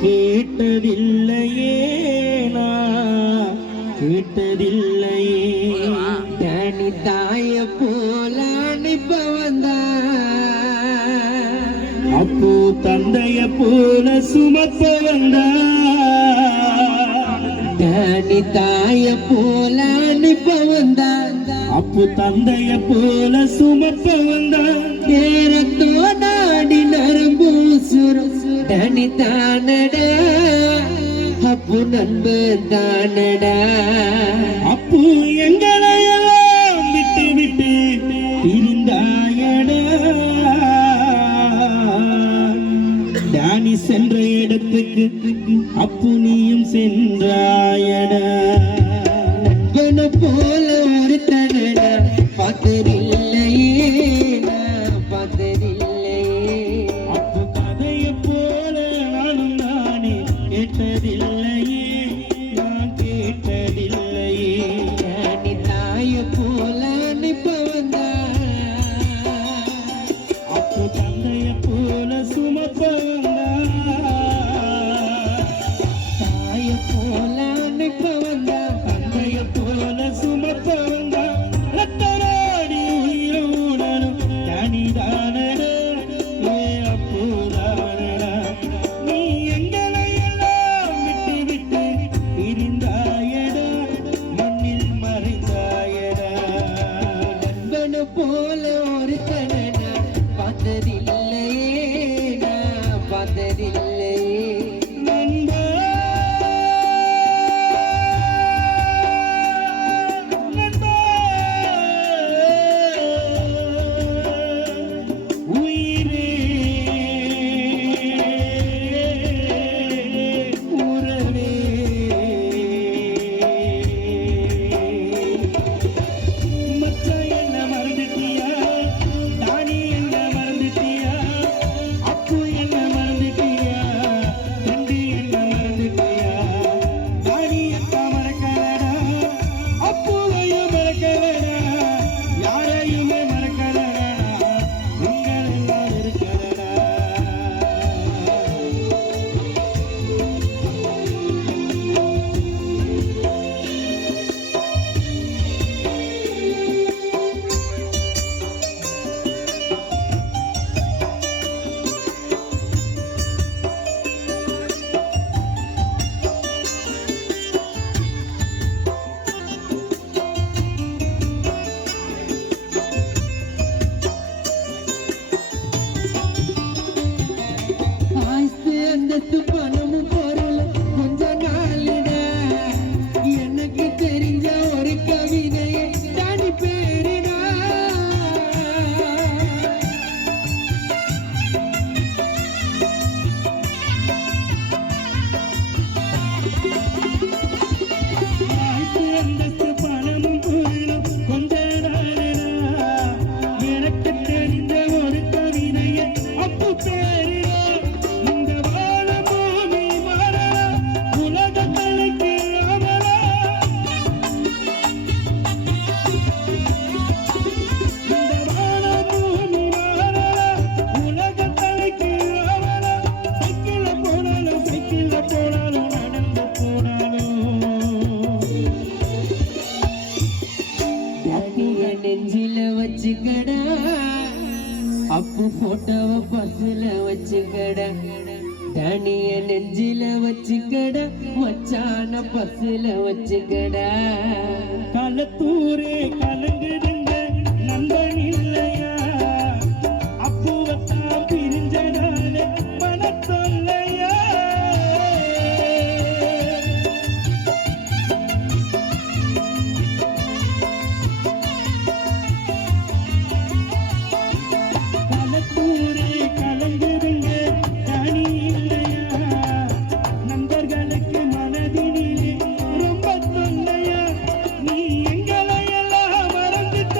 கேட்டதில்லையே நான் கேட்டதில்லையே தனி தாய போல அனுப்ப வந்தா அப்போ தந்தைய போல சுமப்ப வந்தா தனி தாய போல அனுப்ப வந்தா அப்போ தந்தைய போல சுமப்ப வந்தா நேரத்தோ நாடி நரம்பு சுரம் தனி தானடா அப்பு நண்பன் தானடா அப்போ எங்களையெல்லாம் விட்டு விட்டு இருந்தாயடா டானி சென்ற இடத்துக்கு அப்பு நீயும் சென்றாயடா போல ஒரு தனடா பார்த்ததில்லையே நான் பார்த்ததில்லையே அப்பு கதையை போல நானும் நானே கேட்டதில்லையே நான் கேட்டதில்லையே தனி தாய போல அனுப்ப வந்தா அப்பு தந்தைய போல சுமப்ப வந்தா தாய போல அனுப்ப வந்தா தந்தைய போல சுமப்ப வந்தா ரத்தனாடி உயிரோடனும் தனிதானடா ஏ அப்புதானடா நீ எங்களை எல்லாம் விட்டு விட்டு இருந்தாயடா மண்ணில் மறைந்தாயடா நண்பனை போல ஒரு தனடா பார்த்ததில்லையே நான் பார்த்ததில்லையே நண்பா நண்பா உயிரே உறவே மச்சான் என்ன மறந்துட்டியா டானி என்ன மறந்துட்டியா அப்பு என்ன மறந்துட்டியா தம்பி என்ன மறந்துட்டியா டானி அக்கா மறக்கலடா அப்புவையும் மறக்கலடா யாரையுமே மறக்கலடா உங்கள் எல்லாம் இருக்கலடா ஆஸ்தி அந்தஸ்து பணமும் பொருளும் கொஞ்ச நாளிடா எனக்கு தெரிஞ்ச ஒரு கவிதையை தானி பேரிடா ஆஸ்தி அந்தஸ்து பணமும் பொருளும் கொஞ்ச நாளடா எனக்கு தெரிந்த ஒரு கவிதையை அப்பு பேரிடா இந்த வாழ பூமி மாறலாம் உலக தலைக்கு ஆவலாம் இந்த வாழ பூமி மாறலாம் உலக தலைக்கு ஆவலாம் சைக்கிள்ல போனாலும் நடந்து போனாலும் தானிய நெஞ்சில வச்சுக்கடா அப்பு போட்டோவை பஸ்ல வச்சுக்கடா தானிய நெஞ்சில வச்சுக்கடா மச்சான பஸ்ல வச்சுக்கடா களத்தூரே கலங்குதுங்க நண்பன் இல்லையா அப்புவத்தான் பிரிஞ்சதால மனத்தொல்லையா களத்தூரே கலங்குதுங்க தனி இல்லையா நண்பர்களுக்கு மனதினிலே ரொம்ப தொல்லையா நீ எங்களை எல்லாம் மறந்துட்ட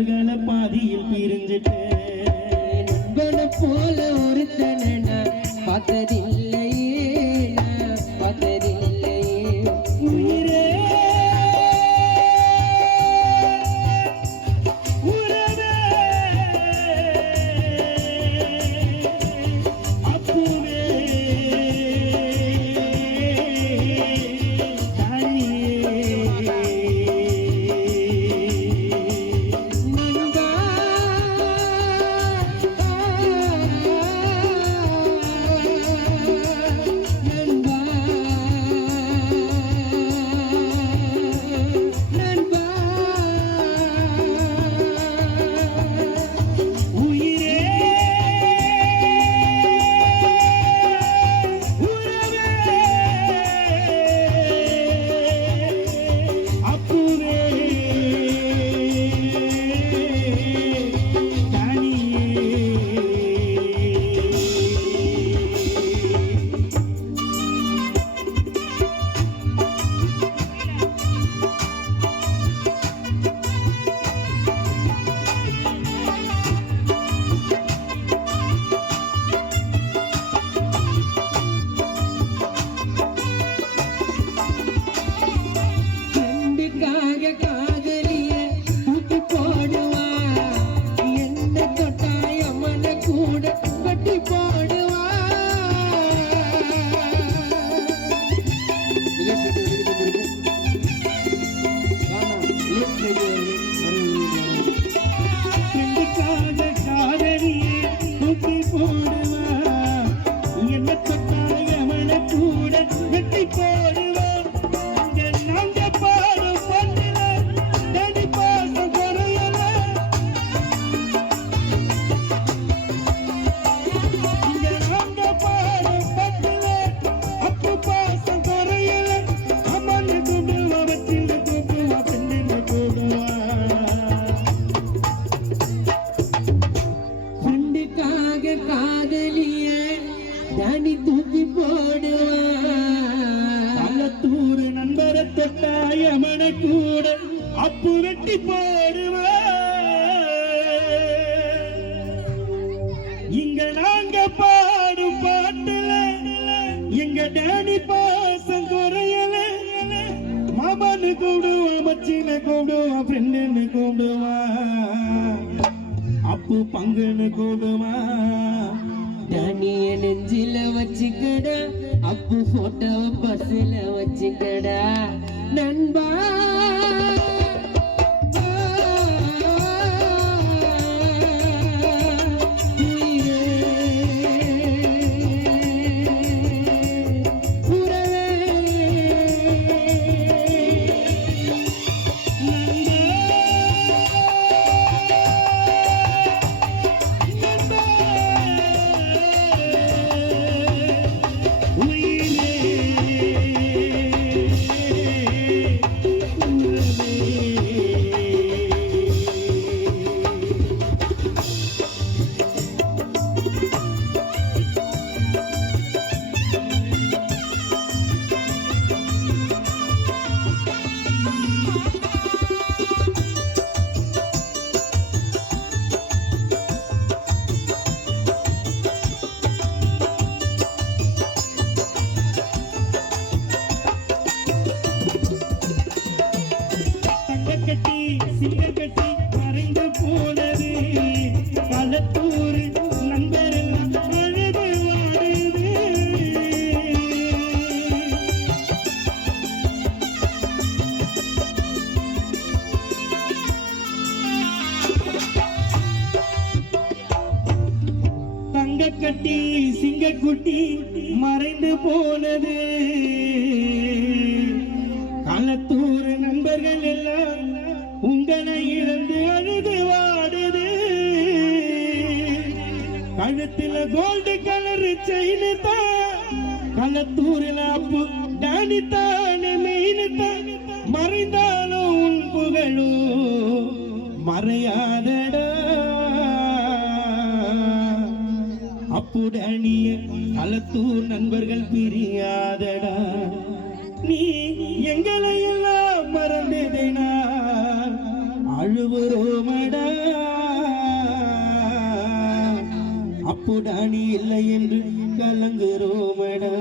நண்பர்களை பாதியில் பிரிஞ்சிட்டேன். நண்பனை போல ஒருத்தனை நான் பார்த்ததில்லையே, நான் பார்த்ததில்லையே. உயிரே உறவே அப்புவே நண்பா, நண்பா, நண்பா. உயிரே உறவே அப்புவே ஃப்ரெண்டுக்காக காதலிய தூக்கி போடுவா, என்ன தொட்டாய் அம்மனை கூட கட்டி போடுவா. ஃப்ரெண்டுக்காக காதலியே தூக்கி போடுவா, என்ன தொட்டாய் அவனை கூட வெட்டி போடுவா. இங்க நாங்க பாடும் பாட்டுல தனி பாசம் குறையல. இங்க நாங்க பாடும் பாட்டுல அப்பு பாசம் குறையல. அம்மன்னு கூப்பிடுவா, வச்சின்னு கூப்பிடுவா, பெண்ணுன்னு கூப்பிடுவா. ஃப்ரெண்டுக்காக காதலிய தாண்டி தூக்கி போடுவா. பள்ளத்தூர் நண்பரை தொட்டாய் அமன கூட அப்பு வெட்டி போடுவா. இங்க நாங்க பாடும் பாட்டுல எங்க டேடி பாசம் குறையல. மாமன்னு கூப்பிடுவான், மச்சின்னு கூப்பிடுவான், ஃப்ரெண்டுன்னு கூப்பிடுவான், அப்பு பங்குன்னு கூப்பிடுவான். தானிய நெஞ்சில வச்சுக்கடா, அப்பு போட்டோவை பஸ்ல வச்சுக்கடா. நண்பா, கட்டி சிங்கர் கட்டி மறைந்து போனது. பள்ளத்தூர் நண்பர் எல்லாம் அழுது வாடுது. தங்க கட்டி சிங்கக்குட்டி மறைந்து போனது. பள்ளத்தூர் நண்பர்கள் எல்லாம் உங்களை இழந்து அழுது வாடுது. கழுத்துல கோல்டு கலர் செயின் தான், பள்ளத்தூரில் அப்பு டானி தானே மெயின் தான். மறைந்தாலும் உன் புகழும் மறையாதடா. அப்புடனிய களத்தூர் நண்பர்கள் பிரியாதடா. நீ எங்களை எல்லாம் மறந்ததினா அழுவுறோமடா அப்புடா நீ இல்லை என்று கலங்குறோமடா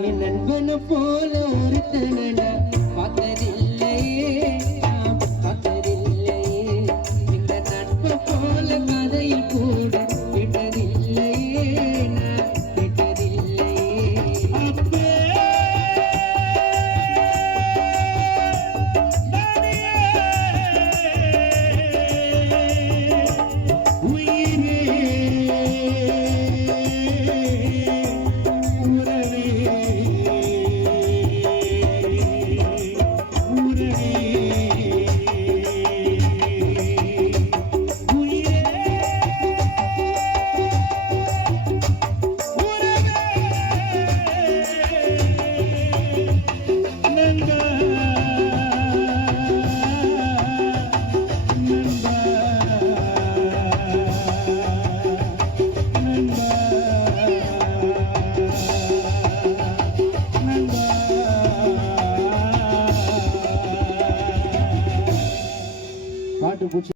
என் நண்பனை போல ஒருத்தனடா